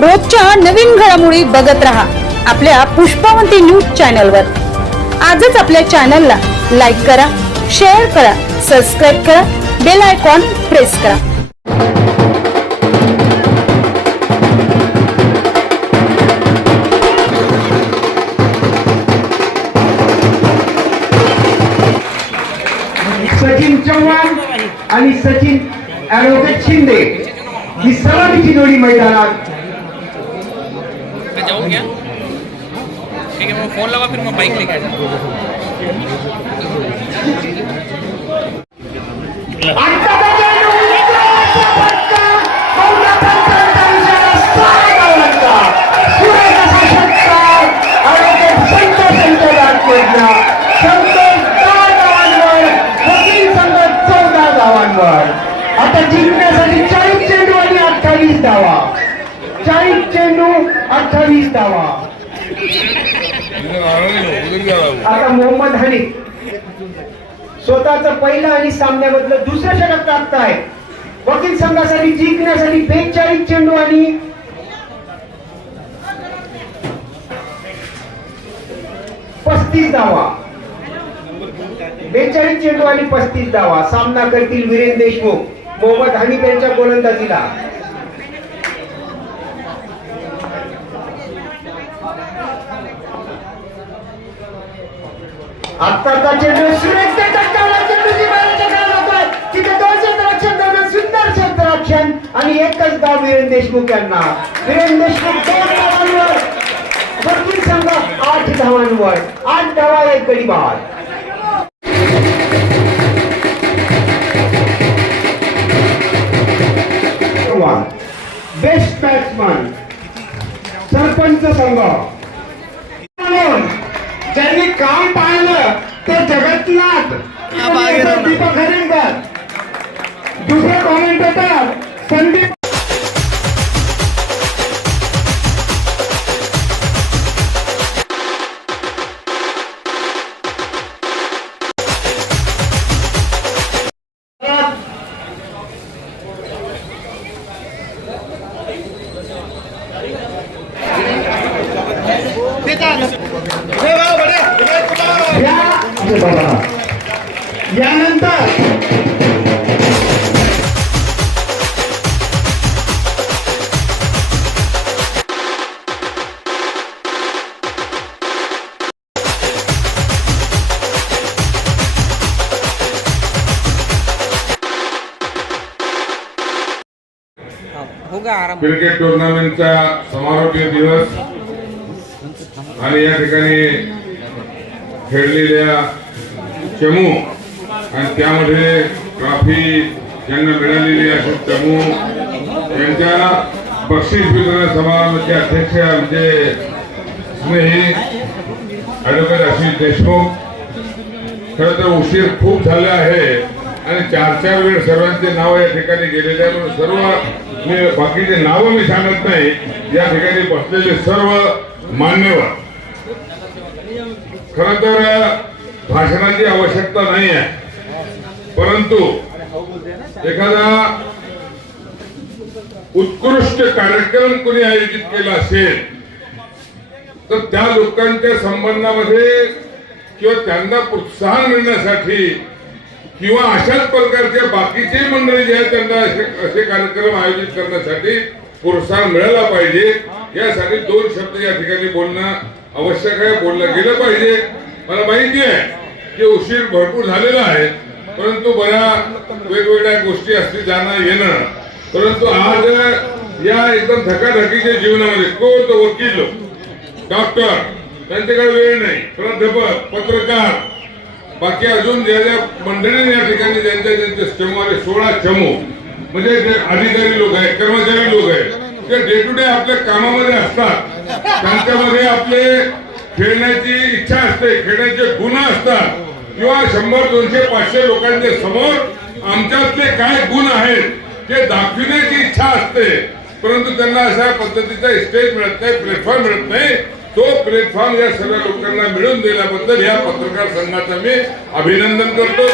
रोजच्या नवीन घडामोडी बघत रहा आपल्या पुष्पावंती न्यूज चॅनलवर। आजच आपल्या चॅनलला लाईक करा, शेअर करा, सबस्क्राइब करा, बेल आयकॉन प्रेस करा। सचिन चव्हाण आणि सचिन ॲडव्होकेट शिंदे ही सलामीची जोडी मैदानात। मैं जाऊँ क्या? ठीक है, मैं फोन लगा फिर मैं बाइक लेके आ जाऊँ। आता जिंकण्यासाठी 40 चेंडू आणि 28 धावा, 40 चेंडू 28 धावा। आता मोहम्मद हनीफ स्वतःचं पहिलं आणि सामन्यामधलं दुसरं षटक टाकताय। वकील संघासाठी जिंकण्यासाठी 42 चेंडू आणि 35 धावा, 42 चेंडू आणि 35 धावा। सामना करतील वीरेंद्र देशमुख मोहम्मद हनीफ यांच्या गोलंदाजीला। आत्ताचा चेंडू सुरेख तिथे 2 क्षेत्ररक्षण दरम्यान सुंदर क्षेत्ररक्षण आणि एकच धाव वीरेंद्र देशमुख यांना। वीरेंद्र देशमुख 2 धावांवर, वकील संघ 8 धावांवर, 8 धावा 1 गडी बाद। बेस्ट बॅट्समन सरपंच संघ म्हणून ज्यांनी काम पाहिलं ते जगतनाथ दीपक हरिंकर, दुसरे कॉमेंटेटर संदीप यानंतर होगा आराम। क्रिकेट टुर्नामेंटचा समारोपीय दिवस आणि या ठिकाणी खेळलेल्या चमू आणि त्यामध्ये ट्रॉफी ज्यांना मिळालेली आहे चमू यांच्या बक्षीस वितरण समारंभाचे अध्यक्ष म्हणजे स्नेही ॲडव्होकेट आशिष देशमुख। खरं तर उशीर खूप झाला आहे आणि 4-4 वेळ सर्वांचे नाव या ठिकाणी गेलेले आहे, म्हणून सर्व बाकीचे नावं मी सांगत नाही। या ठिकाणी बसलेले सर्व मान्यवर, खरं तर भाषणाची आवश्यकता नाही आहे, परंतु एखादा उत्कृष्ट कार्यक्रम कोणी आयोजित केला असेल तर त्या लोकांच्या संबंधामध्ये किंवा त्यांना प्रोत्साहन मिळण्यासाठी किंवा अशाच प्रकारच्या बाकीचे मंडळी जे आहेत त्यांना असे कार्यक्रम आयोजित करण्यासाठी प्रोत्साहन मिळाला पाहिजे। यासाठी 2 शब्द या ठिकाणी बोलणं आवश्यक आहे, बोललं गेलं पाहिजे। मला माहिती आहे की उशीर भरपूर झालेला आहे, परंतु बऱ्या वेगवेगळ्या गोष्टी असतील जाणं येणं, परंतु आज या एकदम धकाधकीच्या जीवनामध्ये कोण तो वकील, डॉक्टर त्यांच्याकडे वेळ नाही, प्राध्यापक, पत्रकार, बाकी अजून ज्या ज्या मंडळींनी या ठिकाणी ज्यांचे चमू आले 16 चमू म्हणजे जे अधिकारी लोक आहेत, कर्मचारी लोक आहेत, ते डे टू डे आपल्या कामामध्ये असतात, त्यांच्यामध्ये आपले खेळण्याची इच्छा असते, खेळण्याचे गुण असतात किंवा 100, 200, 500 लोकांच्या समोर आमच्यातले काय गुण आहेत ते दाखविण्याची इच्छा असते, परंतु त्यांना अशा पद्धतीचा स्टेज मिळत नाही, प्लॅटफॉर्म मिळत नाही। तो प्लॅटफॉर्म या सर्व लोकांना मिळवून दिल्याबद्दल या पत्रकार संघाचं मी अभिनंदन करतो।